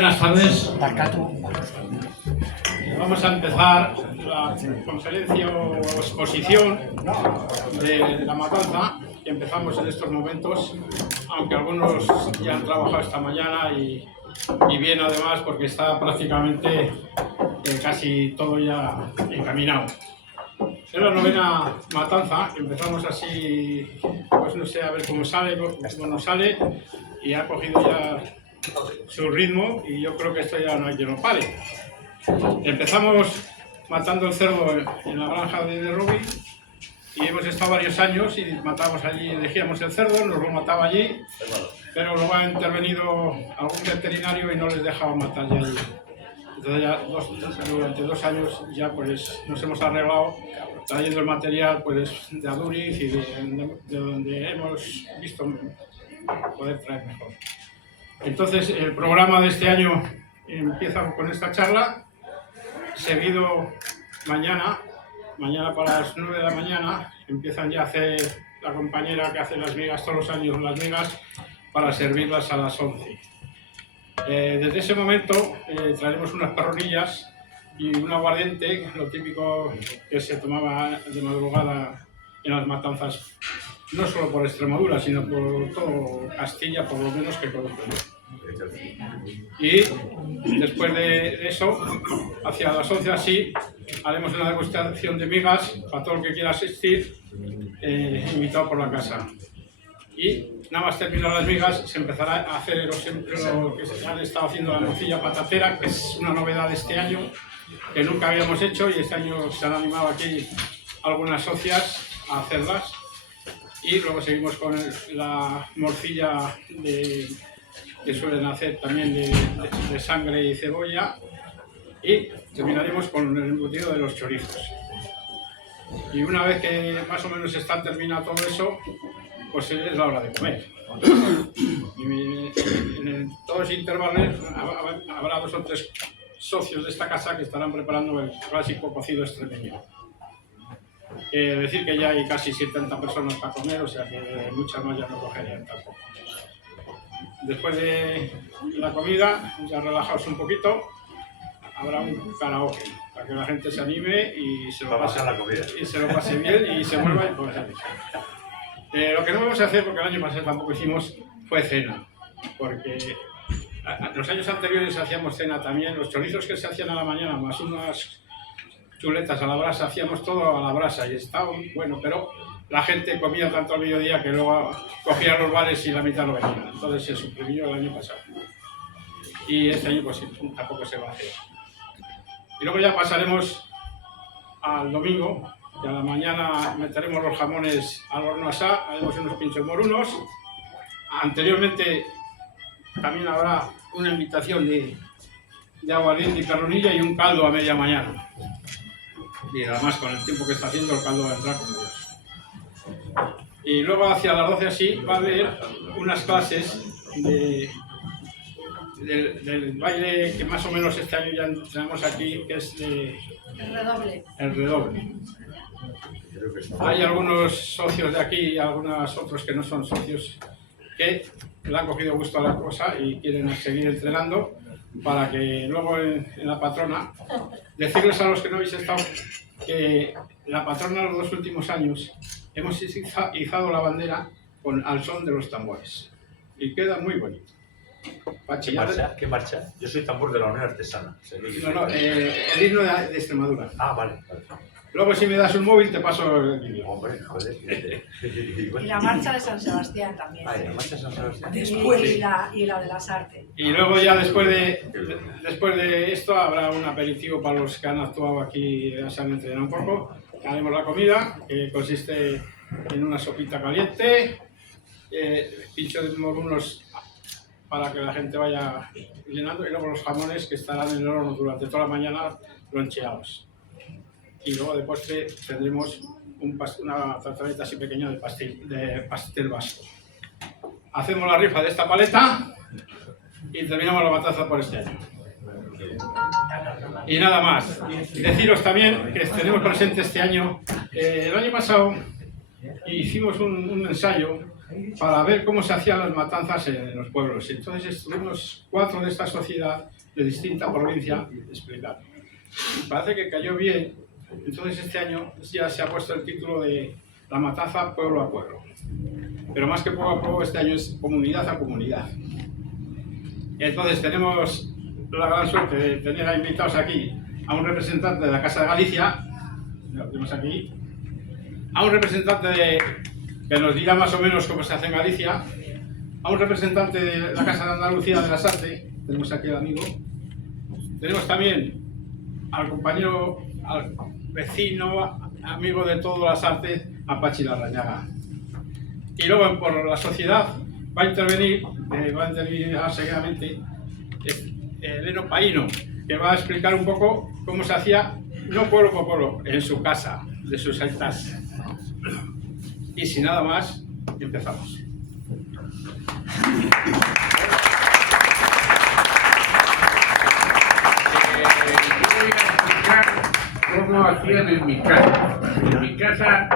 Buenas tardes. Vamos a empezar la conferencia o exposición de la matanza que empezamos en estos momentos, aunque algunos ya han trabajado esta mañana y bien además porque está prácticamente casi todo ya encaminado. Es la novena matanza, empezamos así, pues no sé, a ver cómo sale, cómo nos sale, y ha cogido ya su ritmo y yo creo que esto ya no hay que lo pare. Empezamos matando el cerdo en la granja de Robi y hemos estado varios años y matábamos allí, elegíamos el cerdo, nos lo mataba allí, pero luego ha intervenido algún veterinario y no les dejaba matar ya allí. Entonces ya durante 2 años ya pues nos hemos arreglado trayendo el material pues de Aduriz y de donde hemos visto poder traer mejor. Entonces el programa de este año empieza con esta charla, seguido mañana para las 9 de la mañana empiezan ya a hacer la compañera que hace las migas todos los años, las migas para servirlas a las 11. Desde ese momento traeremos unas perronillas y un aguardiente, lo típico que se tomaba de madrugada en las matanzas, no solo por Extremadura, sino por todo Castilla, por lo menos que conozco. Y después de eso, hacia las 11 así, haremos una degustación de migas para todo el que quiera asistir, invitado por la casa. Y nada más terminar las migas, se empezará a hacer lo que se han estado haciendo la morcilla patatera, que es una novedad de este año, que nunca habíamos hecho y este año se han animado aquí algunas socias a hacerlas. Y luego seguimos con la morcilla que suelen hacer también de sangre y cebolla. Y terminaremos con el embutido de los chorizos. Y una vez que más o menos está terminado todo eso, pues es la hora de comer. Y en todos los intervalos habrá 2 o 3 socios de esta casa que estarán preparando el clásico cocido extremeño. Decir que ya hay casi 70 personas para comer, o sea que muchas más ya no cogerían tampoco. Después de la comida, ya relajaos un poquito, habrá un karaoke para que la gente se anime y se lo pase bien y se vuelva y pues, lo que no vamos a hacer, porque el año pasado tampoco hicimos, fue cena, porque los años anteriores hacíamos cena también, los chorizos que se hacían a la mañana, más unas chuletas a la brasa, hacíamos todo a la brasa y estaba bueno, pero la gente comía tanto al mediodía que luego cogía los bares y la mitad lo venía, entonces se suprimió el año pasado. Y este año pues tampoco se va a hacer. Y luego ya pasaremos al domingo, y a la mañana meteremos los jamones al horno asá, haremos unos pinchos morunos. Anteriormente también habrá una invitación de aguardiente y perronilla y un caldo a media mañana. Y además con el tiempo que está haciendo el caldo va a entrar como Dios. Y luego hacia las 12 así va a haber unas clases del baile que más o menos este año ya tenemos aquí, que es el redoble. Hay algunos socios de aquí y algunos otros que no son socios que le han cogido gusto a la cosa y quieren seguir entrenando para que luego en la patrona, decirles a los que no habéis estado que la patrona los 2 últimos años hemos izado la bandera al son de los tambores y queda muy bonito. ¿Qué marcha? Yo soy tambor de la Unión Artesana. No, el himno de Extremadura. Ah, vale. Luego si me das un móvil te paso el vídeo. Hombre, joder. Y la marcha de San Sebastián también. Ah, ¿y la marcha de San Sebastián? Después. Y la de las artes. Y luego ya después de esto habrá un aperitivo para los que han actuado aquí, ya se han entrenado un poco. Haremos la comida, que consiste en una sopita caliente, pincho de morunos para que la gente vaya llenando, y luego los jamones que estarán en el horno durante toda la mañana loncheados. Y luego de postre tendremos una tartaleta así pequeña de pastel vasco. Hacemos la rifa de esta paleta y terminamos la matanza por este año. Y nada más. Y deciros también que tenemos presente este año, el año pasado hicimos un ensayo para ver cómo se hacían las matanzas en los pueblos. Entonces estuvimos 4 de esta sociedad de distinta provincia explicando. Y parece que cayó bien. Entonces este año ya se ha puesto el título de La matanza pueblo a pueblo. Pero más que pueblo a pueblo, este año es comunidad a comunidad. Entonces tenemos la gran suerte de tener a invitados aquí a un representante de la Casa de Galicia, lo tenemos aquí, a un representante que nos dirá más o menos cómo se hace en Galicia, a un representante de la Casa de Andalucía de las Artes, tenemos aquí al amigo, tenemos también al compañero, al vecino, amigo de todas las artes, a Pachi Larrañaga. Y luego por la sociedad va a intervenir seguidamente Eleno Paíno, que va a explicar un poco cómo se hacía, no pueblo por pueblo, en su casa, de sus hectáreas. Y sin nada más, empezamos. Yo voy a explicar cómo hacían en mi casa. En mi casa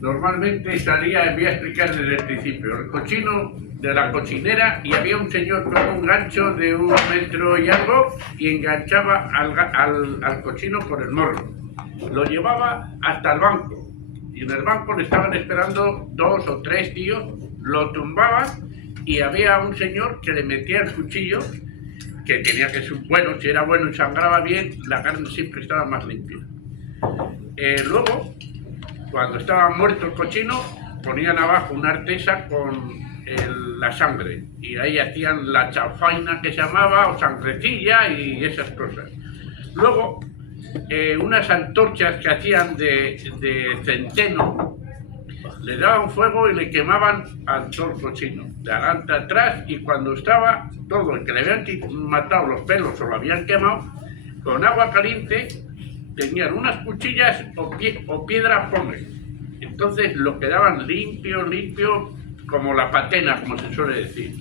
normalmente voy a explicar desde el principio, el cochino de la cochinera, y había un señor con un gancho de 1 metro y algo y enganchaba al cochino por el morro. Lo llevaba hasta el banco y en el banco le estaban esperando 2 o 3 tíos, lo tumbaban y había un señor que le metía el cuchillo, que tenía que ser bueno, si era bueno y sangraba bien, la carne siempre estaba más limpia. Luego, cuando estaba muerto el cochino, ponían abajo una artesa con la sangre y ahí hacían la chafaina que se llamaba, o sangrecilla y esas cosas. Luego, unas antorchas que hacían de centeno, le daban fuego y le quemaban al todo el cochino, de adelante a atrás, y cuando estaba todo, el que le habían matado los pelos o lo habían quemado, con agua caliente tenían unas cuchillas o piedra pómez. Entonces lo quedaban limpio, como la patena, como se suele decir.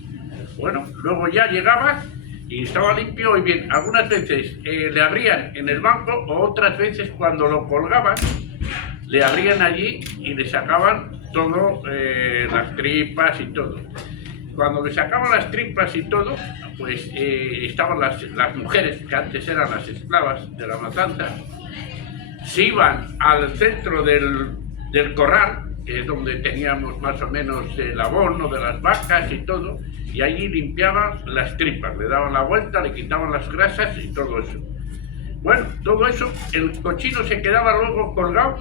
Bueno, luego ya llegabas y estaba limpio y bien. Algunas veces le abrían en el banco, o otras veces cuando lo colgaban, le abrían allí y le sacaban todo, las tripas y todo. Cuando le sacaban las tripas y todo, pues estaban las mujeres, que antes eran las esclavas de la matanza, se iban al centro del corral, que es donde teníamos más o menos el abono de las vacas y todo, y allí limpiaban las tripas, le daban la vuelta, le quitaban las grasas y todo eso. Bueno, todo eso, el cochino se quedaba luego colgado.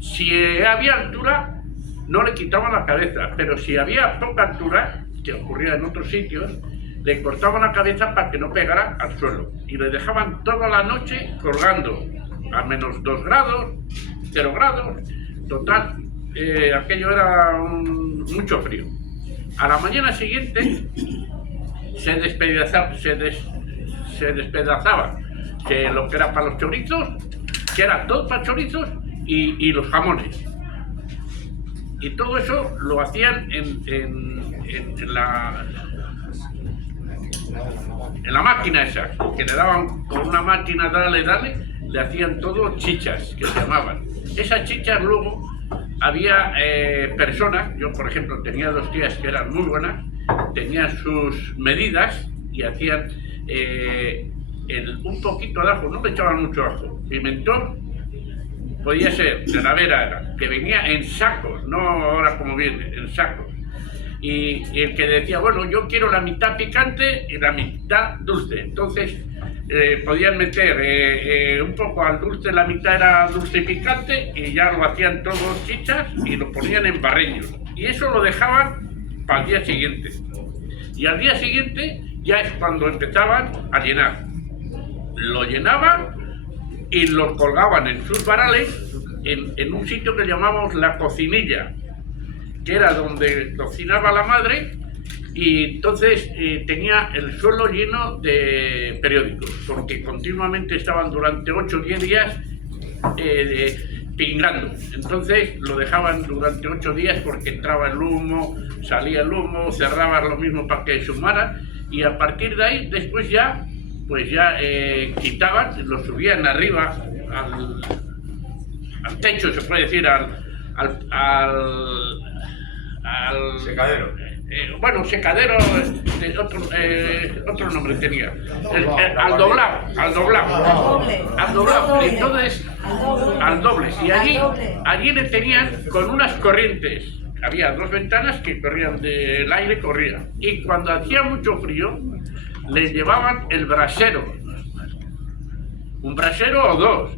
Si había altura, no le quitaban la cabeza, pero si había poca altura, que ocurría en otros sitios, le cortaban la cabeza para que no pegara al suelo y le dejaban toda la noche colgando a menos 2 grados, 0 grados, total, aquello era mucho frío. A la mañana siguiente se despedazaba lo que era para los chorizos, que era todo para chorizos, y los jamones. Y todo eso lo hacían en la máquina esa, que le daban con una máquina, dale, le hacían todo chichas, que se llamaban. Esas chichas luego había personas, yo por ejemplo tenía 2 tías que eran muy buenas, tenían sus medidas y hacían un poquito de ajo, no le echaban mucho ajo, pimentón, podía ser, de la vera era, que venía en sacos, no ahora como viene, en sacos. Y el que decía, bueno, yo quiero la mitad picante y la mitad dulce, entonces podían meter un poco al dulce, la mitad era dulce y picante, y ya lo hacían todos chichas y lo ponían en barreños, y eso lo dejaban para el día siguiente, y al día siguiente ya es cuando empezaban a llenar. Lo llenaban y lo colgaban en sus varales en un sitio que llamamos la cocinilla, que era donde cocinaba la madre, y entonces tenía el suelo lleno de periódicos, porque continuamente estaban durante 8 o 10 días pingando. Entonces lo dejaban durante 8 días porque entraba el humo, salía el humo, cerraban lo mismo para que sumara, y a partir de ahí después ya quitaban, lo subían arriba al techo, se puede decir, Secadero. Bueno, secadero, otro nombre tenía. Al doblado. Al doblado. Entonces, al doble. Y allí le tenían con unas corrientes. Había 2 ventanas que corrían del aire, corrían. Y cuando hacía mucho frío, les llevaban el brasero. Un brasero o 2,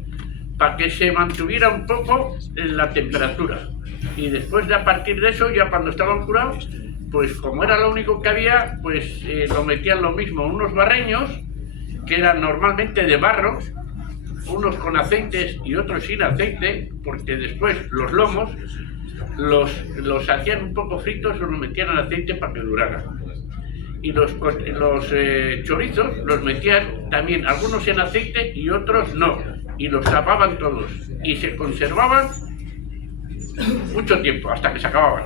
para que se mantuviera un poco en la temperatura. Y después de a partir de eso, ya cuando estaban curados, pues como era lo único que había, pues lo metían lo mismo, unos barreños, que eran normalmente de barro, unos con aceites y otros sin aceite, porque después los lomos los hacían un poco fritos o los metían en aceite para que duraran. Y los chorizos los metían también, algunos en aceite y otros no, y los tapaban todos, y se conservaban mucho tiempo, hasta que se acababan.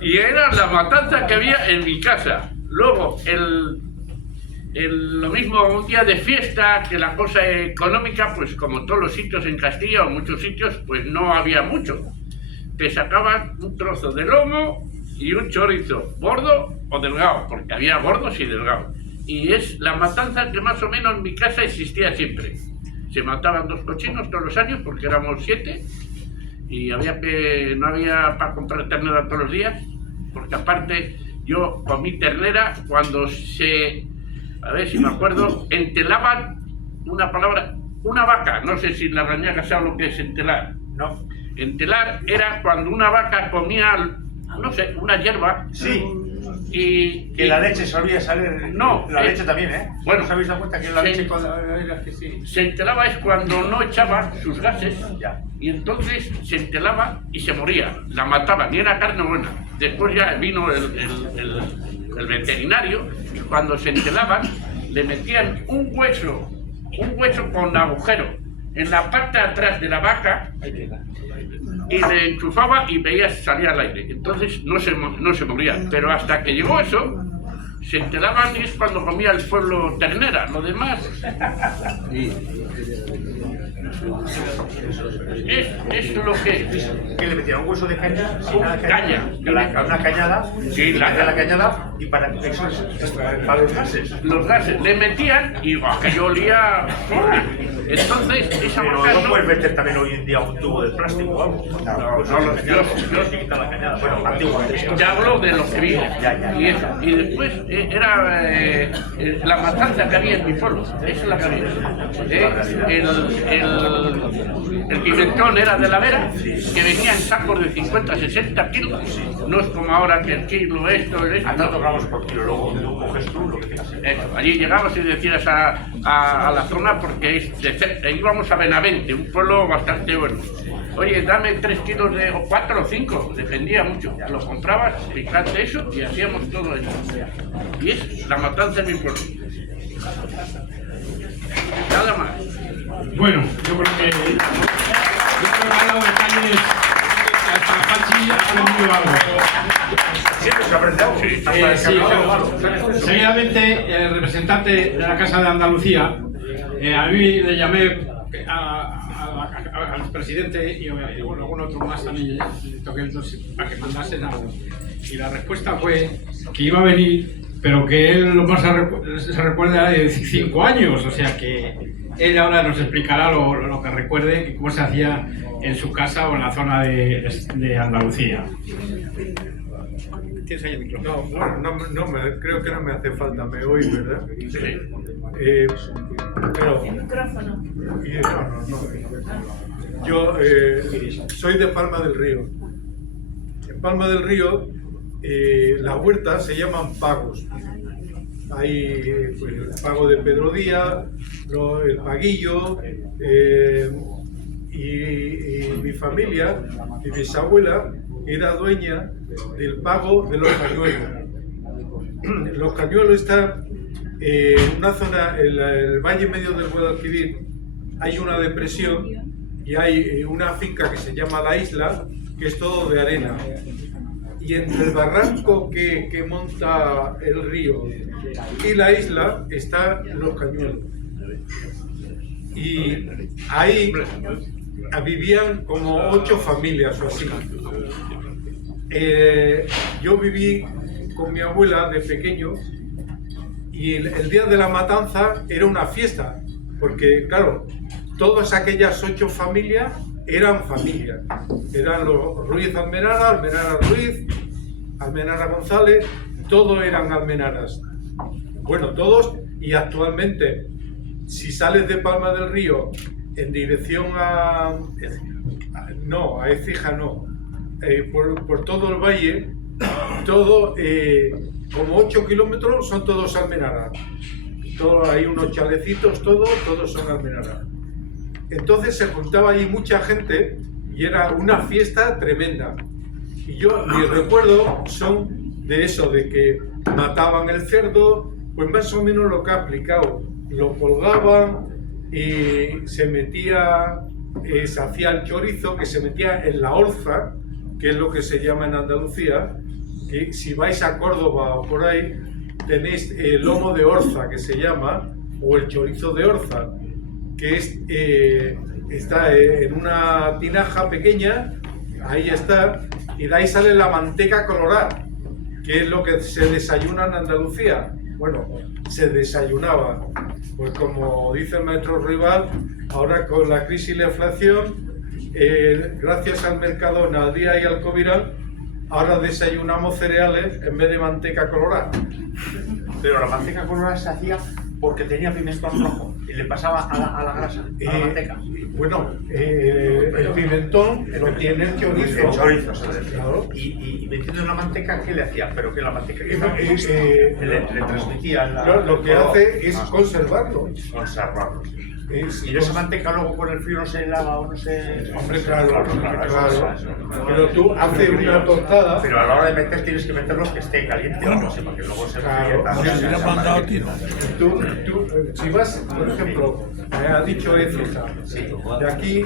y era la matanza que había en mi casa. Luego, lo mismo, un día de fiesta, que la cosa económica, pues como todos los sitios en Castilla o muchos sitios, pues no había mucho. Te sacaban un trozo de lomo y un chorizo, gordo o delgado, porque había gordos y delgados. Y es la matanza que más o menos en mi casa existía siempre. Se mataban 2 cochinos todos los años porque éramos 7 y no había para comprar ternera todos los días, porque aparte yo comí ternera cuando a ver si me acuerdo, entelaban una vaca, no sé si la rañaga sabe lo que es entelar. No. Entelar era cuando una vaca comía, no sé, una hierba. Sí. Que la leche solía salir. No. La leche también, ¿eh? Bueno, ¿os habéis dado cuenta que la leche era que sí? Se entelaba es cuando no echaba sus gases. Ya. Y entonces se entelaba y se moría. La mataban y era carne buena. Después ya vino el veterinario. Cuando se entelaban, le metían un hueso con agujero en la parte de atrás de la vaca y le enchufaba y veías salir al aire. Entonces no se moría. Pero hasta que llegó eso, se entelaban y es cuando comía el pueblo ternera. Lo demás es lo que es. ¿Qué le metían? ¿Un hueso de caña? Caña. Una cañada. Sí, la cañada. ¿Y para eso para los gases? Los gases le metían y aquello olía. Entonces, esa pero vaca no puedes meter también hoy en día un tubo de plástico o algo. Yo se quita la cañada. Bueno, antiguamente. ya hablo de lo que vi. Ya. Y después era la matanza que había en mi pueblo. Esa es la que había. El pimentón era de la vera, que venía en sacos de 50, 60 kilos. No es como ahora que el kilo esto. A tantos gramos por kilo, luego coges tú lo que tienes. Eso, allí llegabas y decías a la zona, porque íbamos a Benavente, un pueblo bastante bueno. Oye, dame 3 kilos o 4 o 5, dependía mucho. Lo comprabas, picante eso y hacíamos todo eso. Y es la matanza de mi pueblo. Nada más. Bueno, yo creo que ha dado detalles. Hasta Pachi ha aprendido algo. Siempre se aprende algo. Sí, seguidamente, el representante de la Casa de Andalucía, a mí le llamé al presidente y bueno, algún otro más también le toqué para que mandasen algo. Y la respuesta fue que iba a venir, pero que él lo más se recuerda de 5 años, o sea que él ahora nos explicará lo que recuerde, cómo se hacía en su casa o en la zona de Andalucía. ¿Tienes ahí el micrófono? No, bueno, creo que no me hace falta, me oís, ¿verdad? Sí. Pero, El micrófono. Yo soy de Palma del Río. En Palma del Río, las huertas se llaman pagos. Hay pues, el pago de Pedro Díaz, el paguillo, y mi familia, mi bisabuela, era dueña del pago de los cañuelos. Los cañuelos están en una zona, en el valle medio del Guadalquivir, hay una depresión y hay una finca que se llama La Isla, que es todo de arena. Y entre el barranco que monta el río y la isla están los cañuelos. Y ahí vivían como 8 familias o así. Yo viví con mi abuela de pequeño y el día de la matanza era una fiesta, porque claro, todas aquellas 8 familias eran familias. Eran los Ruiz Almenara, Almenara Ruiz, Almenara González, todos eran almenaras. Bueno, todos, y actualmente, si sales de Palma del Río en dirección a Écija no, por todo el valle, todo, como 8 kilómetros son todos almenaras. Hay unos chalecitos, todos son almenaras. Entonces se juntaba allí mucha gente y era una fiesta tremenda. Y yo, mis recuerdos son de eso, de que mataban el cerdo, pues más o menos lo que ha explicado. Lo colgaban y se metía, se hacía el chorizo, que se metía en la orza, que es lo que se llama en Andalucía, que si vais a Córdoba o por ahí, tenéis el lomo de orza, que se llama, o el chorizo de orza, que está en una tinaja pequeña, ahí está, y de ahí sale la manteca colorada, que es lo que se desayuna en Andalucía. Bueno, se desayunaba, pues como dice el maestro Rival, ahora con la crisis y la inflación, gracias al Mercadona, al Día y al Covirán, ahora desayunamos cereales en vez de manteca colorada. Pero la manteca colorada se hacía porque tenía pimentón rojo y le pasaba a la grasa, a la manteca. Bueno, el pimentón lo tiene el chorizo. El chorizo, ¿sabes? Claro. Y metiendo la manteca, ¿qué le hacía? Pero que la manteca le transmitía lo que hace es conservarlo. Conservarlo. Y esa manteca luego con el frío no se lava o no se... Hombre, claro. Pero tú haces una tostada... Pero a la hora de meter tienes que meterlos que esté caliente o no sé, para que luego se refriega. Si vas, por ejemplo, ha dicho Écija, de aquí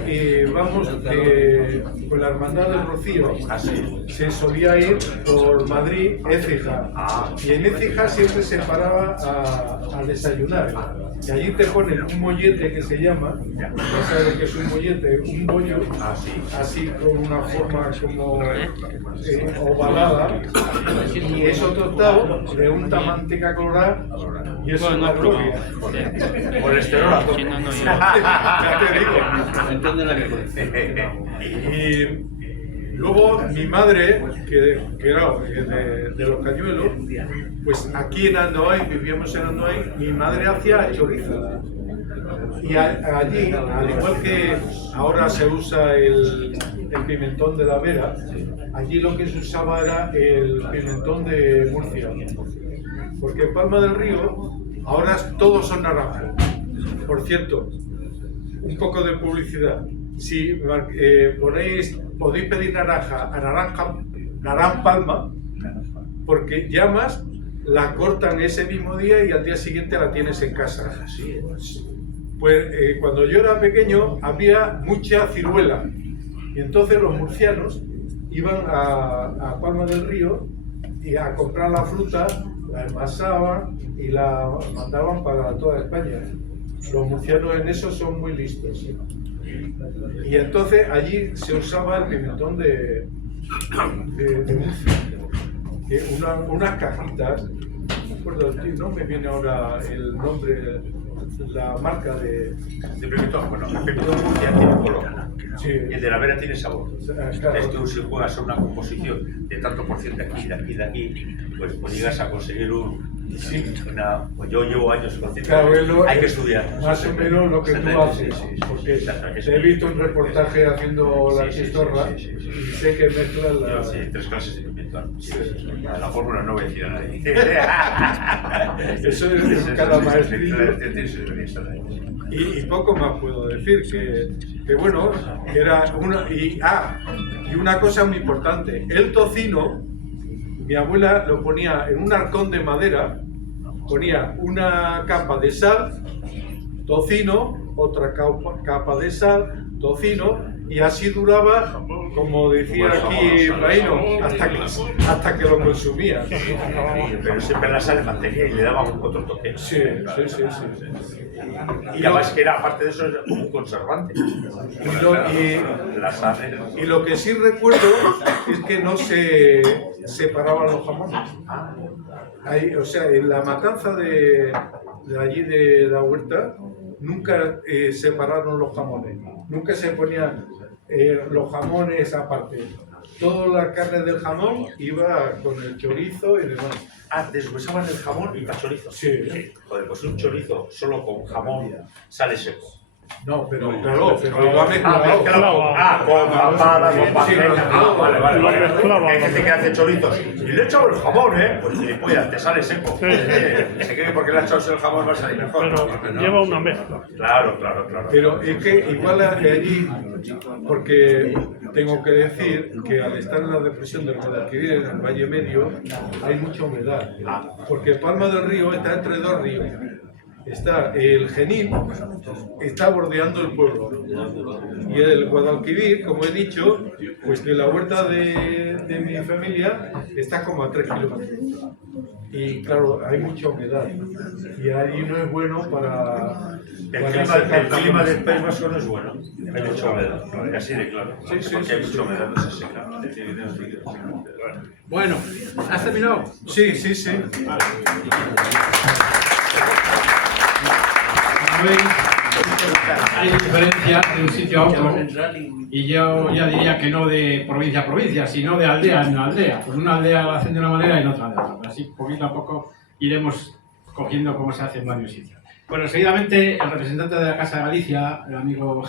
vamos con la Hermandad del Rocío, se solía ir por Madrid, Écija, y en Écija siempre se paraba a desayunar. Y allí te ponen un mollete que se llama, no sabes lo que es un mollete, un bollo, así con una forma como ovalada, y eso tostado le unta manteca colorada, y eso es una gloria. Colesterol. Ya te digo. Y luego mi madre, que era de los Cañuelos, pues aquí en Andoain, vivíamos en Andoain, mi madre hacía chorizo. Y allí, al igual que ahora se usa el pimentón de la Vera, allí lo que se usaba era el pimentón de Murcia. Porque en Palma del Río ahora todos son naranjas. Por cierto, un poco de publicidad. Si podéis pedir naranja a Naranja Palma, porque llamas, la cortan ese mismo día y al día siguiente la tienes en casa. Pues cuando yo era pequeño había mucha ciruela y entonces los murcianos iban a Palma del Río y a comprar la fruta, la envasaban y la mandaban para toda España. Los murcianos en eso son muy listos. Y entonces allí se usaba el pimentón de Murcia, que unas cajitas, no me viene ahora el nombre, la marca de pimentón. Bueno, el pimentón Murcia tiene color. Sí. Y el de la Vera tiene sabor. Claro. Entonces tú, si juegas a una composición de tanto por ciento de aquí, pues llegas a conseguir pues yo llevo años consciente. Claro, hay que estudiar. Más o menos lo que tú haces, porque he visto un reportaje haciendo la chistorra y sé que mezclas la... Sí, 3 clases de pimentón. La fórmula no voy a decir a nadie. Eso es cada maestrillo. Y poco más puedo decir, que bueno, era y una cosa muy importante, el tocino, mi abuela lo ponía en un arcón de madera, ponía una capa de sal, tocino, otra capa de sal, tocino, y así duraba, como decía aquí Paino, hasta que lo consumía. Pero siempre la sal mantenía y le daba otro toque. Sí. Y además que era, aparte de eso, era como un conservante. La sal. Y lo que sí recuerdo es que no se separaban los jamones. O sea, en la matanza de allí de la huerta, nunca separaron los jamones. Nunca se ponían los jamones aparte. Toda la carne del jamón iba con el chorizo y demás. Ah, deshuesaban el jamón y el chorizo. Sí. Joder, pues un chorizo solo con jamón sale seco. No, pero claro, pero lo ha mezclado. Con papada, con panceta. Vale. Hay gente que hace chorizos y le echa el jamón, pues gilipollas, te sale seco. Se cree que porque le ha echado el jamón va a salir mejor. Pero lleva una mezcla. Claro. Pero es que igual allí, porque tengo que decir que al estar en la depresión del Guadalquivir, en el Valle Medio, hay mucha humedad. Porque Palma del Río está entre dos ríos. Está el Genil, está bordeando el pueblo. Y el Guadalquivir, como he dicho, pues de la huerta de mi familia está como a 3 kilómetros. Y claro, hay mucha humedad. Y ahí no es bueno para... El clima del País Vasco no es bueno. Hay mucha humedad, así de claro. Sí, porque hay mucha humedad, no se seca. Bueno, ¿has terminado? Sí. Hay diferencia de un sitio a otro, y yo ya diría que no de provincia a provincia, sino de aldea en aldea. Pues una aldea lo hacen de una manera y en otra de otra. Así poquito a poco iremos cogiendo cómo se hace en varios sitios. Bueno, seguidamente el representante de la Casa de Galicia, el amigo,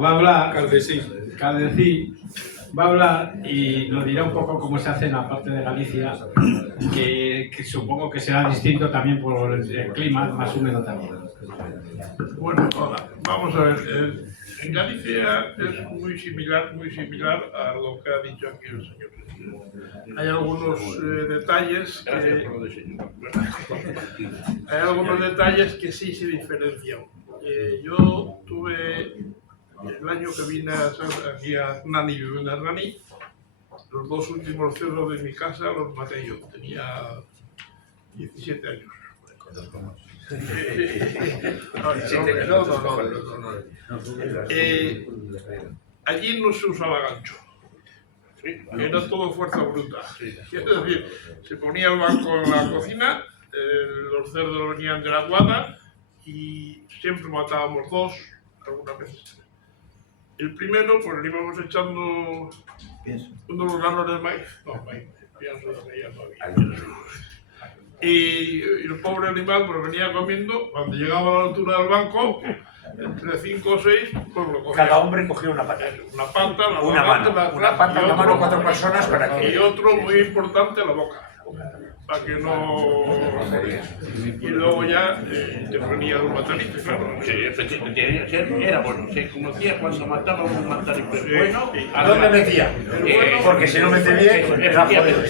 va a hablar, Cardesí, va a hablar y nos dirá un poco cómo se hace en la parte de Galicia, que supongo que será distinto también por el clima, más húmedo también. Bueno, hola. Vamos a ver. En Galicia es muy similar a lo que ha dicho aquí el señor. Hay algunos detalles que sí se diferencian. Yo tuve el año que vine aquí a Nani, viviendo en Nani, los 2 últimos cerdos de mi casa los maté yo. Tenía 17 años. Allí no se usaba gancho, era todo fuerza bruta. Es decir, se ponía el banco en la cocina, los cerdos venían de la guada y siempre matábamos 2, algunas veces 3. El primero, pues le íbamos echando unos granos de maíz, pienso que ya todavía. Y el pobre animal pues venía comiendo, cuando llegaba a la altura del banco, entre 5 o 6, pues lo cogía. Cada hombre cogía una pata. Una pata, una pata, la mano, 4 personas para que... Y otro, muy importante, la boca. Para que no... Y luego ya te ponía los mataritos, claro. Sí, efectivamente, era bueno. Se conocía cuando mataba un matarito bueno. ¿A dónde metía? Porque si no mete bien, era jodido.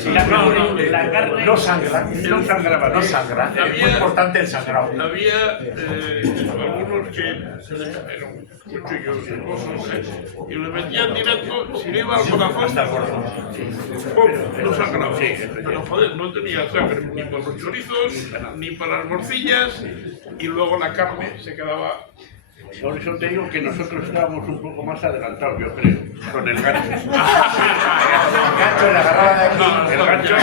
La carne no sangra. No sangraba. No sangra. Es muy importante el sangrado. Había algunos que eran cuchillos esposos y le metían directo, si no iba al corazón, no sangraba. Pero joder, no tenía sangre ni para los chorizos, ni para las morcillas, y luego la carne se quedaba... Por eso te digo que nosotros estábamos un poco más adelantados, yo creo, con el gancho. El gancho le agarraba de aquí. El gancho,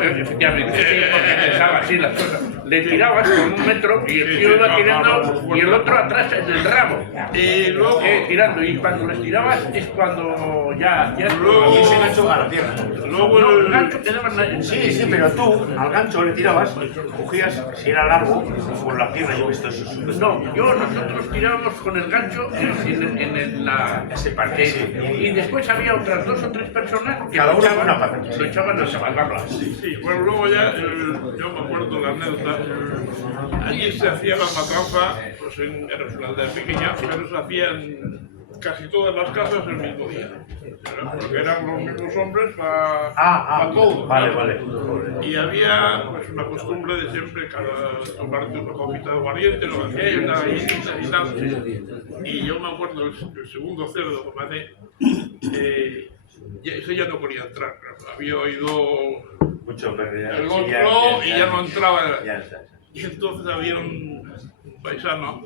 efectivamente, porque pensaba así las cosas. Le tirabas con 1 metro y el tío iba tirando y el otro atrás en el rabo. Y luego tirando, y cuando les tirabas es cuando ya luego ese gancho a la pierna. Luego el gancho quedaba en... Sí, pero tú al gancho le tirabas, cogías, si era largo, por la pierna. Yo he visto eso. No, nosotros tirábamos con el gancho en la... Ese parque. Y después había otras 2 o 3 personas que cada lo uno echaban, una pata. Lo echaban a salvarla. Sí, bueno, luego ya, yo me acuerdo la anécdota, allí se hacía la matanza, pues era una aldea pequeña, pero se hacía casi todas las casas el mismo día, ¿verdad? Porque eran los mismos hombres para todo. Vale, ¿verdad? vale. Y había pues una costumbre de siempre tomarte una copita de aguardiente, lo hacía y una galletita y tal. Y yo me acuerdo el segundo cerdo que maté, ese ya no podía entrar, pero había oído Mucho el otro y ya no entraba. Ya está. Y entonces había un paisano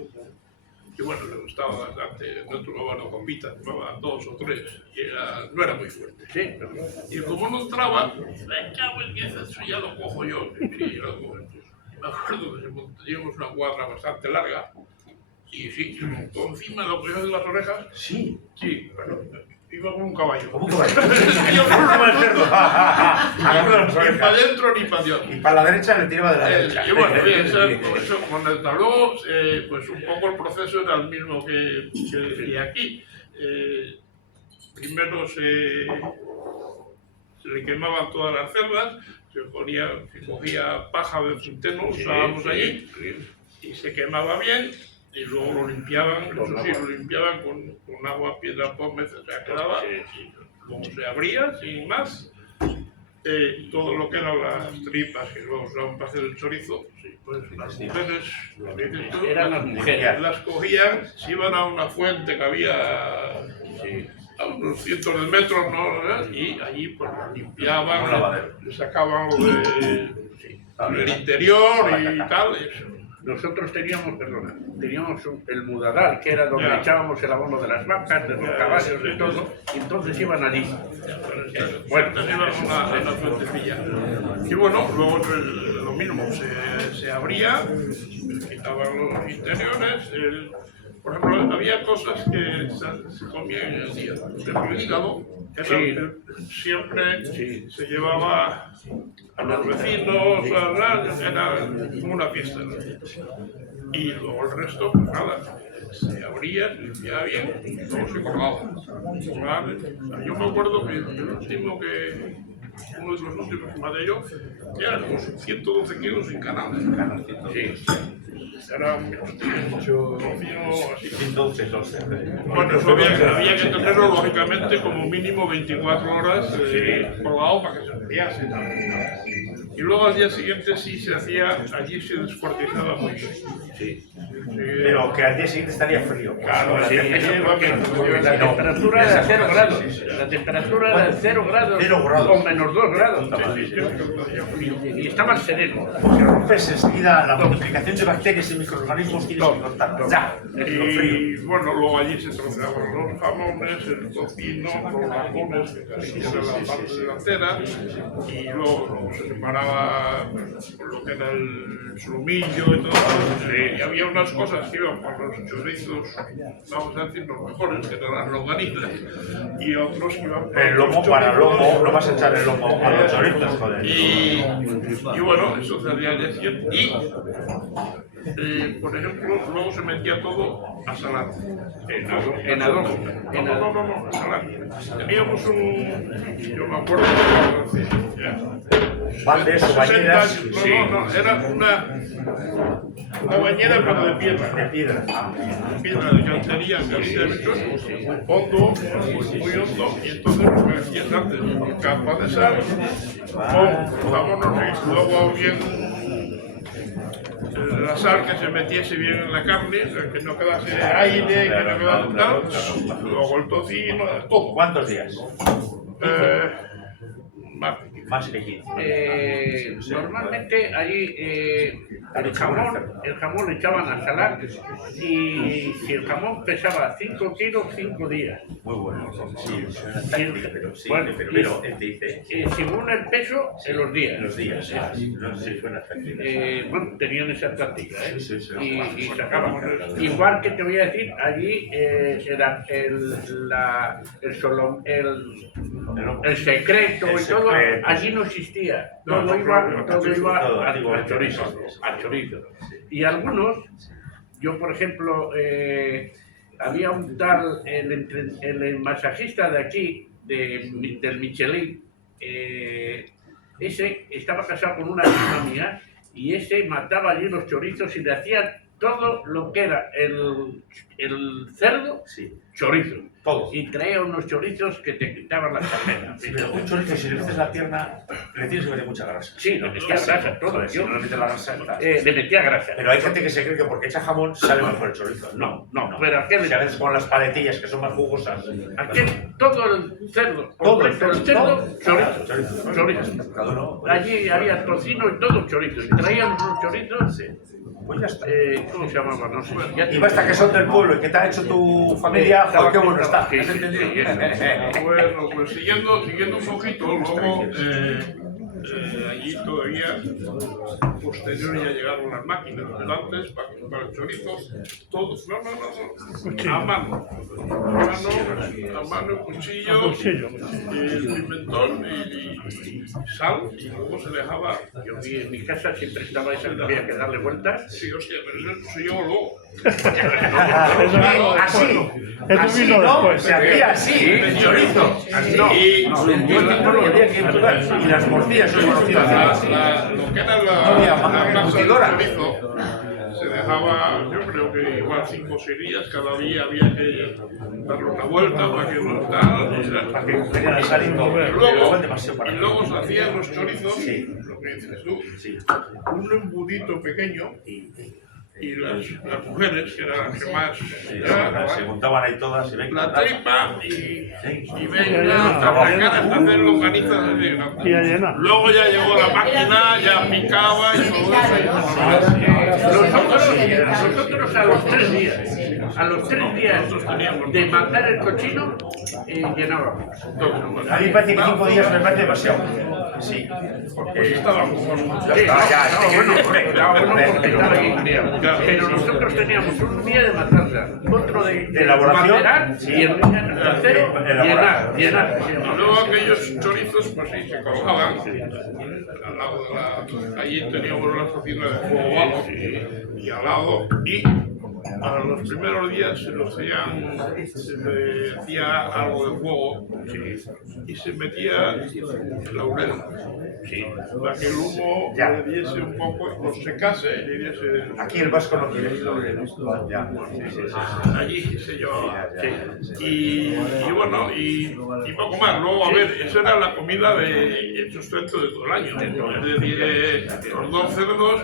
que bueno, le gustaba bastante, no tomaba una copita, tomaba 2 o 3 y no era muy fuerte. Sí, pero Y como no entraba, me cago en que eso ya lo cojo yo. Sí, yo lo cojo. Me acuerdo que teníamos una cuadra bastante larga y sí, se montó encima, lo cogió de las orejas. Sí. Sí, bueno, iba como un caballo. ¿Cómo que va? Yo ¿Cómo el cerdo? ni para adentro ni para Dios. Y para la derecha le tiraba de la derecha. Y bueno, bien, eso, con el taló, pues un poco el proceso era el mismo que decía aquí. Primero se le quemaban todas las cerdas, se cogía paja del centeno, usábamos allí, y se quemaba bien, y luego lo limpiaban, eso sí, lo limpiaban con agua, piedra, pómez, o sea, quedaba, y luego se abría, sin más. Todo lo que eran las tripas que luego usaban para hacer el chorizo, pues las mujeres, lo que dices tú, eran las mujeres. las cogían, se iban a una fuente que había a unos cientos de metros, ¿no? Y allí pues las limpiaban, le sacaban lo del interior y tal. nosotros teníamos el mudaral, que era donde echábamos el abono de las vacas, de los caballos, de todo, y entonces iban allí. Bueno, iban a una fuentecilla. Y bueno, luego lo mismo, se abría, quitaban los interiores. Por ejemplo, había cosas que se comían en el día. El hígado, siempre se llevaba a los vecinos, era como una fiesta, ¿no? Y luego el resto, pues nada, se abría, se limpiaba bien y luego se colgaba. Yo me acuerdo que uno de los últimos que maté yo, eran unos 112 kilos en canales. Era mucho así. 112. Bueno, eso había que tenerlo lógicamente como mínimo 24 horas colgado para que se enfriase. Y luego al día siguiente sí se hacía, allí se descuartizaba mucho. Pero que al día siguiente estaría frío. Claro, Sí, porque la temperatura era 0 grados. La temperatura era 0 grados. 0 grados. O menos 2 grados. Y estaba sereno. Porque rompes enseguida la multiplicación de bacterias y microorganismos tienes que cortarlas. Ya. Y bueno, luego allí se troceaban los jamones, el tocino, los jamones, que era la parte delantera, y luego se separaba lo que era el solomillo y todo eso. Y había unas cosas que iban para los chorizos, vamos a decir, los mejores, que eran las longanizas, y otros que iban para El lomo para lomo, no vas a echar el lomo a los chorizos, joder. Y bueno, eso se hacía al día siguiente. Y, por ejemplo, luego se metía todo a salar. En adobo. No, a salar. Teníamos yo me acuerdo Baldes o bañeras. No, era una bañera pero de piedra. De piedra. Piedra de cantería, hondo, muy hondo, y entonces me decían antes, capa de sal, vámonos, y luego bien la sal que se metiese bien en la carne, que no quedase aire, que no quedase tal, luego el tocino, todo. ¿Cuántos días? Más que 15. Normalmente allí el jamón le echaban a salar, y si el jamón pesaba 5 kilos, 5 días. Muy bueno. Sí, suena táctica, pero sí. Bueno, pero él te dice. Según el peso, en los días. En los días, no sé si suena táctica. Bueno, tenían esa táctica, Sí. y sacaban. Igual que te voy a decir, allí era el secreto y todo, allí no existía. Todo iba al chorizo. Y algunos, yo por ejemplo, había un tal, el masajista de aquí, del Michelin, ese estaba casado con una prima mía, y ese mataba allí los chorizos y le hacían todo lo que era el cerdo, Sí, chorizo. todo. Y traía unos chorizos que te quitaban las cadenas. Sí, pero un chorizo, si le metes la pierna, le tienes que meter mucha grasa. Sí, le metía grasa, todo. Si Yo no le metes la grasa, le metía grasa. pero hay gente que se cree que porque echa jamón sale mejor el chorizo. No, pero aquel, Si a veces con las paletillas que son más jugosas. todo el cerdo, Todo, completo, el cerdo, chorizo. Chorizo. Cada uno. Allí había tocino y todo chorizo. Y traían unos chorizos, Pues ya está. ¿cómo se llamaban? No sé. Ya Y basta que son del pueblo y que te ha hecho tu familia, joder, qué bueno está. Sí, sí, sí, eso. Bueno, pues siguiendo un poquito, luego allí todavía posterior ya llegaron las máquinas, pero antes para el chorizo, todos, no, a mano, cuchillo, pimentón y sal, y luego se dejaba. Yo vi en mi casa siempre estaba esa, había que darle vueltas. Sí, hostia, pero eso se llevó luego. Así, Eso así, vino ¿no? después. Se hacía así, el chorizo. Así. Y Y las morcillas son conocidas. lo que era había la masa del embutidora. chorizo se dejaba, yo creo que igual 5 o 6 días, cada día había que darle una vuelta para que no tal. Para que tengan el sal y todo. Y luego se hacían los chorizos, Sí. lo que dices tú, Sí. un embudito pequeño y las mujeres, que eran las que más Se montaban ahí todas y ven. la tripa y venga, Ya, trabajar hasta hacer longanizas de grande. Y a llenar. Luego ya llegó la máquina, ya picaba y todo eso. Nosotros a los 3 días, de matar el cochino, llenábamos. A mí me parece que 5 días me parece demasiado. Sí, porque Estábamos ya está, ya, bueno, hombre, porque estaba ahí criado. Pero nosotros teníamos un día de matarla, otro de elaboración, macerar, y el tercero llenar. Y luego aquellos chorizos, pues sí, se colocaban al lado de la... Allí teníamos la cocina de fuego bajo y al lado, y a los primeros días se le hacía algo de fuego y se metía el laurel para que el humo le diese un poco, lo secase y le diese... aquí el vasco no quiere ya. Allí se llevaba. Y bueno, y poco más. Luego, a ver, esa era la comida de el sustento de todo el año. Es decir, los 2 cerdos,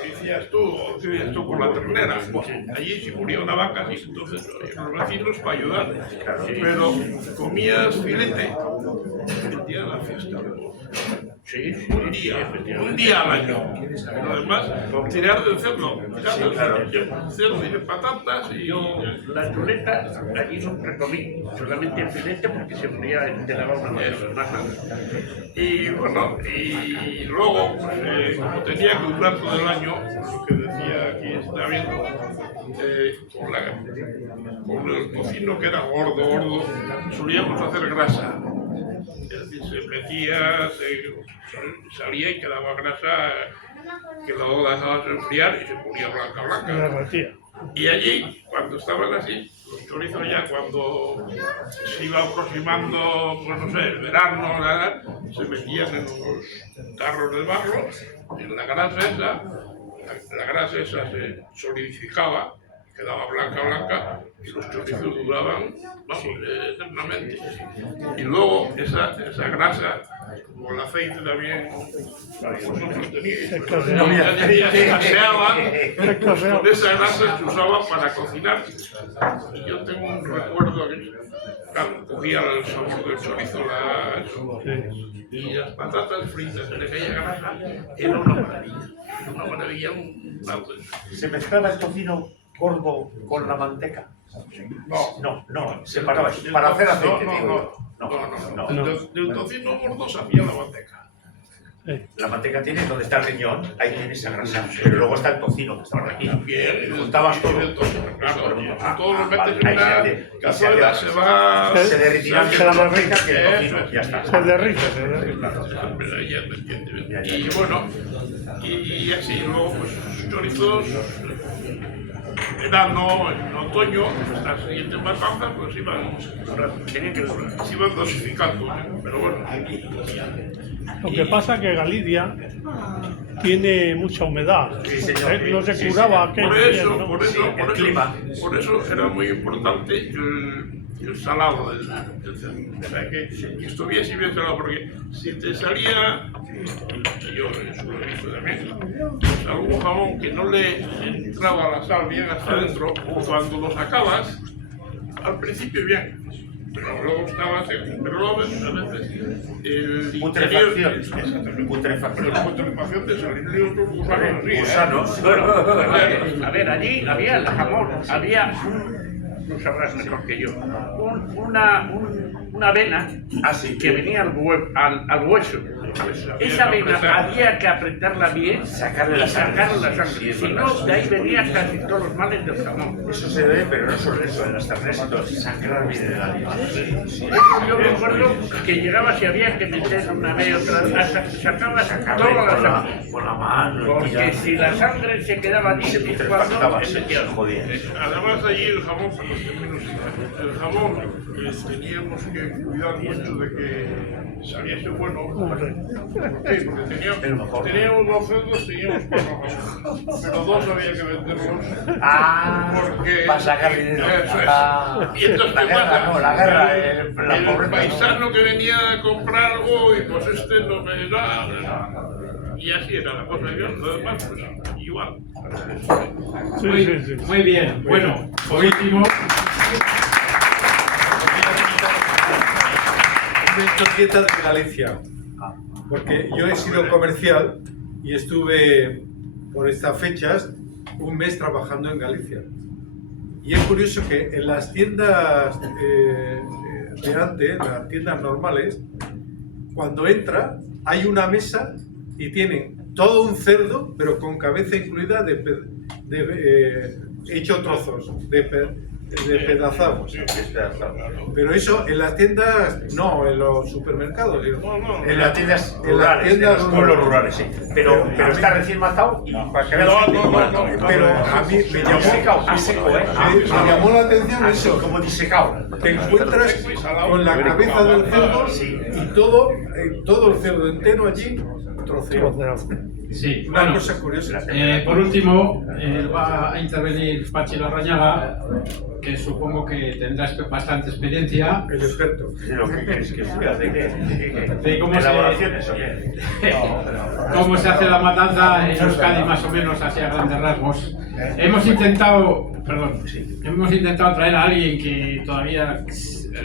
¿qué decías tú con la ternera? Allí si moría una vaca, sí, entonces los vecinos para ayudar. Pero comías filete el día de la fiesta. Un día al año. Pero además, tirar del cerdo. Cerdo y de patatas y... La chuleta allí nunca comí, solamente el filete porque se moría, te daba una masa. Y bueno, y luego, pues, como tenía que durar todo el año, lo que decía aquí está viendo, con el cocino que era gordo, solíamos hacer grasa. Es decir, se metía, salía y quedaba grasa que luego dejabas enfriar y se ponía blanca. Y allí, cuando estaban así, los chorizos ya cuando se iba aproximando, pues no sé, el verano, se metían en unos tarros de barro, y la grasa esa se solidificaba, quedaba blanca, y los chorizos duraban, eternamente. Y luego esa grasa, como el aceite también, vosotros teníais, se aseaba, con esa grasa se usaba para cocinar. Y yo tengo un recuerdo que, claro, cogía el sabor del chorizo, y las patatas fritas en aquella grasa, era una maravilla, un plato. ¿Se mezclaba el tocino gordo con la manteca? No, se paraba para hacer aceite. No. Del tocino gordo se hacía la manteca. La manteca tiene donde está el riñón, ahí tiene esa grasa, pero luego está el tocino que está por aquí. Bien, juntabas todo. Claro, todo lo metes en una cazuela, se derritirá antes la manteca que el tocino, ya está. Se derrite. Y bueno, y así, luego pues chorizos verano, en otoño, hasta la siguiente matanza, pues iban dosificando, pero bueno. Lo que pasa es que Galicia tiene mucha humedad. Sí, señor. No se curaba aquello. Por eso era muy importante el salado del cerdo, que estuviese bien salado, porque si te salía, yo eso lo he visto también, pues algún jamón que no le entraba la sal bien hasta adentro, cuando lo sacabas, al principio bien, pero luego estaba seco, pero luego a veces el Putrefacción. putrefacción de salir otros gusanos así, Gusanos. Bueno, a ver, allí había el jamón, había tú sabrás mejor que yo, una vena que venía al hueso. Esa vena había que apretarla bien, Sacarle la sangre. Si no, de ahí venían casi todos los males del jamón. Eso se ve, pero no solo eso, en las carnes, sangrar bien el alma. Yo recuerdo que llegaba si había que meter una vez otra vez, sacaba toda la sangre. Con la mano. Porque si la sangre se quedaba allí, Se es cuando putrefactaba, se metía. jodía. Además allí el jamón, el jamón teníamos que cuidar mucho de que saliese bueno. ¿Por qué? Porque teníamos 2 cerdos, teníamos 4 jamones, pero 2 había que venderlos. Porque para sacar dinero. Eso es. Y entonces, La guerra, no, la guerra, el pobreza, paisano que venía a comprar algo y pues este no me da. Y así era la cosa. Yo, lo demás, pues igual. Sí. Muy bien, bueno, por último, Historietas de Galicia, porque yo he sido comercial y estuve por estas fechas un mes trabajando en Galicia. Y es curioso que en las tiendas de antes, las tiendas normales, cuando entra hay una mesa y tienen todo un cerdo, pero con cabeza incluida hecho trozos, despedazados. Pero eso en las tiendas, no, en los supermercados. En las tiendas En las rurales, tiendas en los pueblos rurales, sí. Pero está recién matado y para que veas Pero a mí me llamó la atención eso. como disecado. Te encuentras con la cabeza del cerdo y todo el cerdo entero allí troceado. sí, Una bueno, cosa curiosa. por último va a intervenir Pachi Larrañaga, que supongo que tendrás bastante experiencia. El experto. Lo que quieres que sea, ¿De cómo se- elaboraciones o qué? ¿Cómo se hace la matanza en Euskadi, más o menos, así a grandes rasgos? Hemos intentado traer a alguien que todavía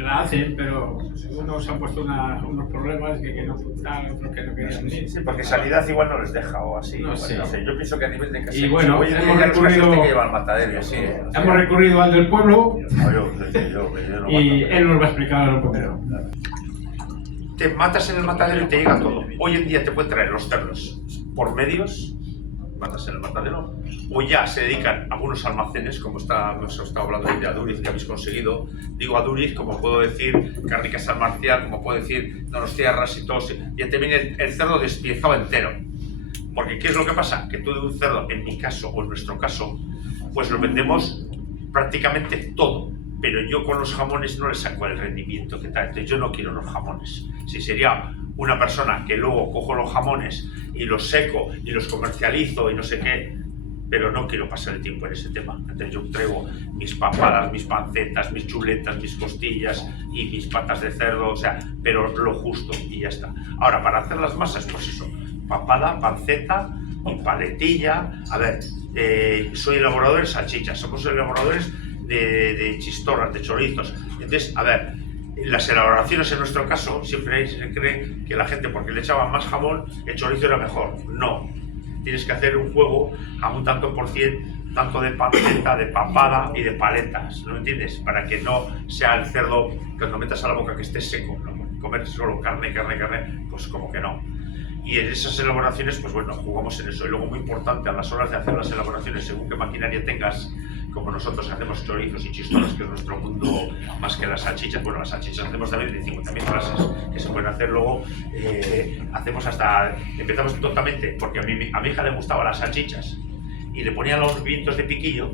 la hace, pero unos han puesto unos problemas que no funcionan, otros que no querían venir. Sí, porque sanidad igual no les deja o así. No sé. Yo pienso que a nivel de casa. Y bueno, hoy en día hemos ya los casos recurrido- tienen que llevar al matadero, sí. Hemos recurrido al del pueblo No, yo no y mato. él nos va a explicar ahora un poquito. Te matas en el matadero y te llega todo. Hoy en día te pueden traer los cerdos por medios, matas en el matadero, o ya se dedican algunos almacenes, como hemos estado hablando de Aduriz, que habéis conseguido. Digo Aduriz, como puedo decir Cárnica San Marcial, como puedo decir Donostiarras y todo. Ya te viene el cerdo despiezado entero. Porque ¿qué es lo que pasa? Que tú de un cerdo, en mi caso o en nuestro caso, pues lo vendemos prácticamente todo. Pero yo con los jamones no le saco el rendimiento que tal. Entonces yo no quiero los jamones. Si sería una persona que luego cojo los jamones y los seco y los comercializo y no sé qué, pero no quiero pasar el tiempo en ese tema. Entonces yo traigo mis papadas, mis pancetas, mis chuletas, mis costillas y mis patas de cerdo, o sea, pero lo justo y ya está. Ahora, para hacer las masas, pues eso, papada, panceta y paletilla. A ver, soy elaborador de salchichas, somos elaboradores de chistorras, de chorizos. Entonces, a ver, las elaboraciones en nuestro caso, siempre se cree que la gente, porque le echaban más jamón, el chorizo era mejor. No. Tienes que hacer un juego a un tanto por cien, tanto de panceta, de papada y de paletas, ¿no entiendes? Para que no sea el cerdo que cuando metas a la boca que esté seco, ¿no? Comer solo carne, pues como que no. Y en esas elaboraciones, pues bueno, jugamos en eso. Y luego muy importante, a las horas de hacer las elaboraciones, según qué maquinaria tengas, como nosotros hacemos chorizos y chistolas, que es nuestro mundo más que las salchichas. Bueno, las salchichas hacemos también de 50.000 clases que se pueden hacer luego. Hacemos empezamos totalmente, porque a mi hija le gustaban las salchichas y le ponían los vientos de piquillo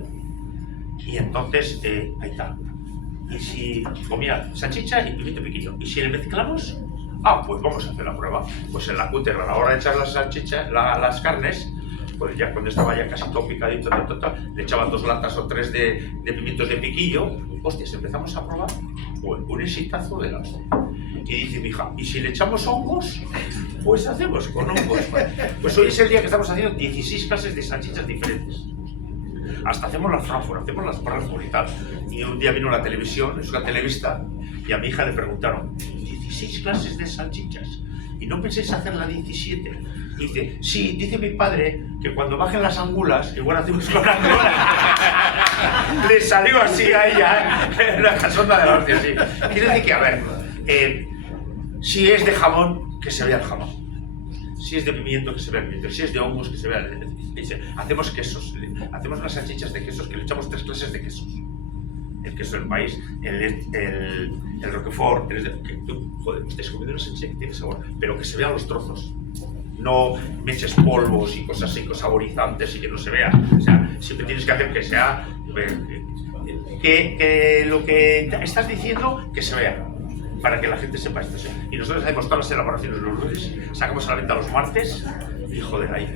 Y entonces, ahí está. Y si comía salchicha y pimiento piquillo. Y si le mezclamos, pues vamos a hacer la prueba. Pues en la cútera, a la hora de echar las salchichas, las carnes, pues ya cuando estaba ya casi todo picadito, le echaban 2 latas o 3 de pimientos de piquillo. Hostias, empezamos a probar un exitazo de la hostia. Y dice mi hija, ¿y si le echamos hongos? Pues hacemos con hongos. Pues hoy es el día que estamos haciendo 16 clases de salchichas diferentes. Hasta hacemos las Frankfurt, hacemos las Frankfurt y tal. Y un día vino la televisión, es una televista, y a mi hija le preguntaron, 16 clases de salchichas, ¿y no penséis hacer la 17? Y dice, sí, dice mi padre que cuando bajen las angulas, igual hacemos con angulas. Le salió así a ella, en la casonda de la hostia, sí. Quiere decir que, a ver, si es de jamón, que se vea el jamón. Si es de pimiento, que se vea el pimiento. Si es de hongos, que se vea el... Hacemos quesos, hacemos unas salchichas de quesos, que le echamos 3 clases de quesos. El queso del país, el Roquefort, que tú, joder, estés comiendo una salchicha que tiene sabor, pero que se vean los trozos. No me eches polvos y cosas así, saborizantes y que no se vea. O sea, siempre tienes que hacer que sea... que lo que estás diciendo, que se vea. Para que la gente sepa esto. ¿Sí? Y nosotros hacemos todas las elaboraciones los lunes, sacamos a la venta los martes, y joder, ahí.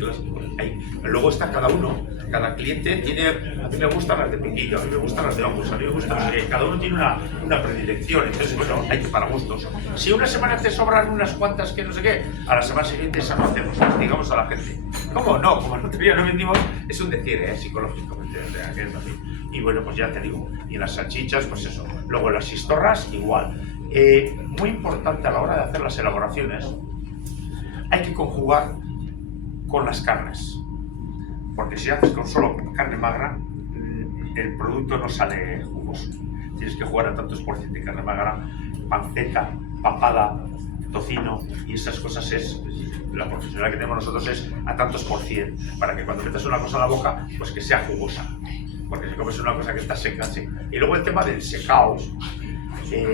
Luego está cada uno, cada cliente tiene, a mí me gustan las de piquillo, a mí me gustan las de hongos, a mí me gustan, cada uno tiene una predilección, entonces bueno, hay que para gustos. Si una semana te sobran unas cuantas que no sé qué, a la semana siguiente esa no hacemos, digamos a la gente. ¿Cómo no? Como no todavía no vendimos, es un decir, psicológicamente, o sea, que es así. Y bueno, pues ya te digo, y las salchichas, pues eso. Luego las chistorras, igual. Muy importante a la hora de hacer las elaboraciones, hay que conjugar con las carnes, porque si haces con solo carne magra, el producto no sale jugoso. Tienes que jugar a tantos por ciento de carne magra, panceta, papada, tocino, y esas cosas es, la profesional que tenemos nosotros es a tantos por cien, para que cuando metas una cosa en la boca, pues que sea jugosa, porque si comes una cosa que está seca, sí. Y luego el tema del secao.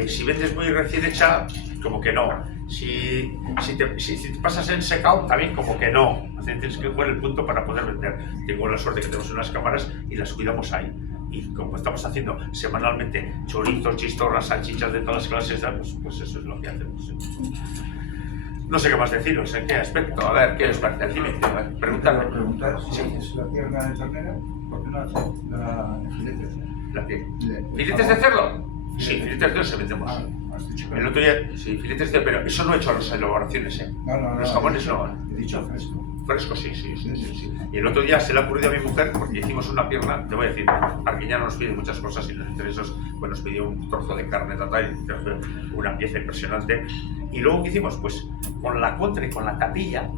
Si vendes muy recién hecha, como que no. Si te pasas en secao, también como que no. Tienes que jugar el punto para poder vender. Tengo la suerte que tenemos unas cámaras y las cuidamos ahí. Y como estamos haciendo semanalmente chorizos, chistorras, salchichas de todas las clases, pues eso es lo que hacemos. No sé qué más deciros, ¿en qué aspecto? A ver, ¿qué os parece? Dime, preguntarme. Preguntar si es la pierna de ternera, ¿por qué no hace la filete? ¿La qué? ¿Filetes de cerdo? Sí, filetes de cerdo se vendemos. Has dicho que El otro día, sí, filetes de cerdo, pero eso no he hecho las elaboraciones, ¿eh? No. Los jamones no. He dicho fresco. Fresco, sí. Y el otro día se le ha ocurrido a mi mujer, porque hicimos una pierna, te voy a decir, Arguiñano nos pide muchas cosas y entre esos, pues nos pidió un trozo de carne, una pieza impresionante. Y luego, ¿qué hicimos? Pues con la contra y con la tapilla,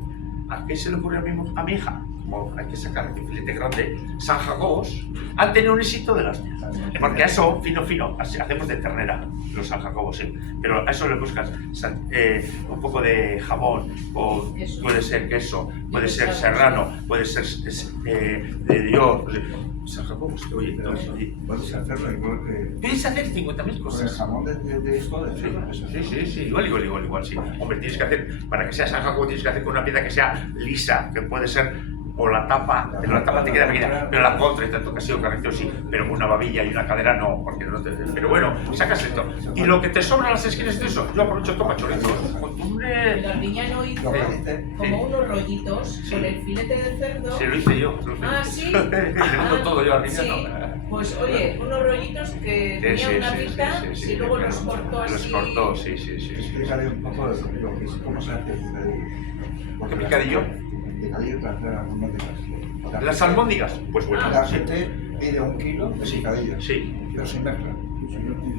¿a qué se le ocurrió a mi hija? Como hay que sacar un filete grande, San Jacobos, han tenido un éxito de las tías. Porque a eso, fino, así, hacemos de ternera, los San Jacobos, ¿sí? Pero a eso le buscas un poco de jamón, o puede ser queso, puede ser serrano, puede ser de Dios. San Jacobos, oye, no, Puedes hacerlo igual que... puedes hacer 50.000 Con el cosas. jamón de esto de cerdo. Sí, igual, sí. Hombre, tienes que hacer, para que sea San Jacobo, tienes que hacer con una pieza que sea lisa, que puede ser, o la tapa, pero la tapa te queda pequeña, pero la contra, y tanto que ha sido correcto, sí, pero con una babilla y una cadera no, porque no te... Pero bueno, sacas esto. Y lo que te sobra las esquinas de eso, yo aprovecho toma chorizos. ¡Hombre! El Arguiñano hizo como unos rollitos con el filete de cerdo. Sí, lo hice yo. Ah, sí. Le meto todo yo al Sí. Arguiñano. Pues oye, unos rollitos que tenían una pinta y luego los cortó así. Los cortó, sí. Explícale un poco de lo que es, cómo se hace el picadillo. ¿Qué picadillo? Picadillo para hacer albóndigas. ¿Las albóndigas? Pues bueno. La gente pide 1 kilo de picadillo. Sí. Pero sin mezcla.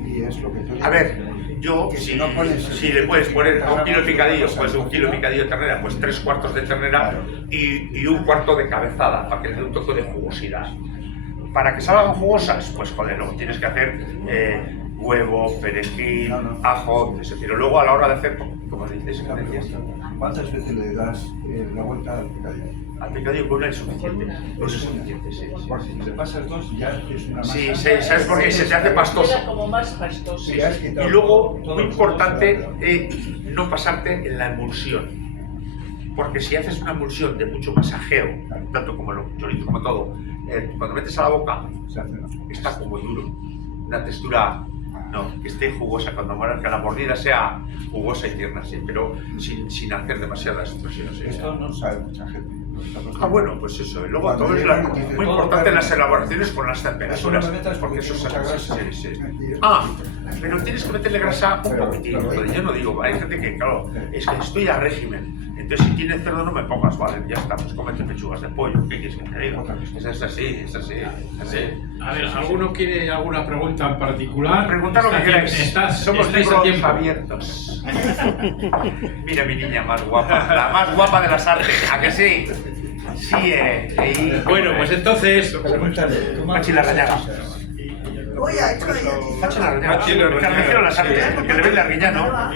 Y es lo que tú dices. A ver, yo, Que si si le puedes poner 1 kilo de picadillo, pues 1 kilo de picadillo de ternera, pues 3 cuartos de ternera y 1 cuarto de cabezada, para que le dé un toque de jugosidad. Para que salgan jugosas, pues joder, luego tienes que hacer huevo, perejil, ajo, etc. Pero luego a la hora de hacer, como dices, ¿cuántas veces le das la vuelta al picadillo? al picadillo con una es suficiente. Con una es suficiente, sí. Porque si te pasas 2 ya es una masa. Sí, ¿sabes por qué? Se te hace pastoso. Queda como más pastoso. Sí. Y luego, muy importante, no pasarte en la emulsión. Porque si haces una emulsión de mucho masajeo, tanto como los chorizos como todo, cuando metes a la boca, Se hace una. está como duro. Una textura, no, que esté jugosa, que la mordida sea jugosa y tierna, sí, pero sin hacer demasiadas expresiones. Esto no sabe mucha gente. Bueno, pues eso. Y luego Cuando todo es llegan y dicen, muy todo importante en las permitido. elaboraciones con las temperaturas. Eso no lo metas porque eso es mucha grasa. sí. Pero tienes que meterle grasa un poquitín. Entonces, yo no digo, hay gente que, claro, es que estoy a régimen. Entonces, si tienes cerdo, no me pongas, vale, ya está, pues cómete pechugas de pollo. ¿Qué quieres que te diga? Es así. A ver, ¿alguno quiere alguna pregunta en particular? Preguntad lo que queráis. Somos estáis a libros tiempo. abiertos. Mira mi niña más guapa, la más guapa de las artes, ¿a que sí? Sí, Bueno, pues entonces, Pregúntale. ¿tú Machi la rañaga. Machi la rañaga. Machi la rañaga. Que me refiero a las artes, porque le ven la Arguiñano.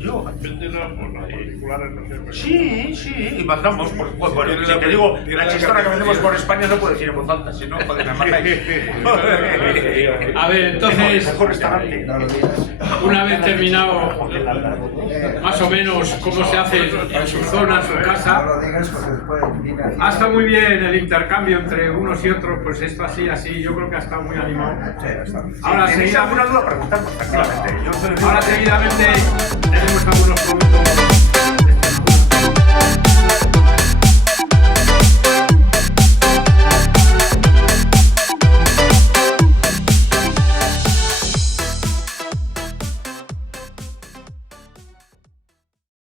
Yo. Depende de las particulares, no sé. Sí, y mandamos. Bueno, Tiene si la- te digo, tiene la la chistora que capacidad. vendemos por España no puedo decir en voz alta, si no, joder, me matáis. a ver, entonces, Mejor restaurante. No lo digas. una vez terminado más o menos cómo se hace en su zona, en su No casa, lo digas porque después viene aquí. ha estado muy bien el intercambio entre unos y otros, pues esto así, yo creo que ha estado muy animado. Sí, ya está. Ahora ¿Tenéis alguna seguidamente, duda? Preguntadnos tranquilamente. Yo soy ahora seguidamente tenemos algunos productos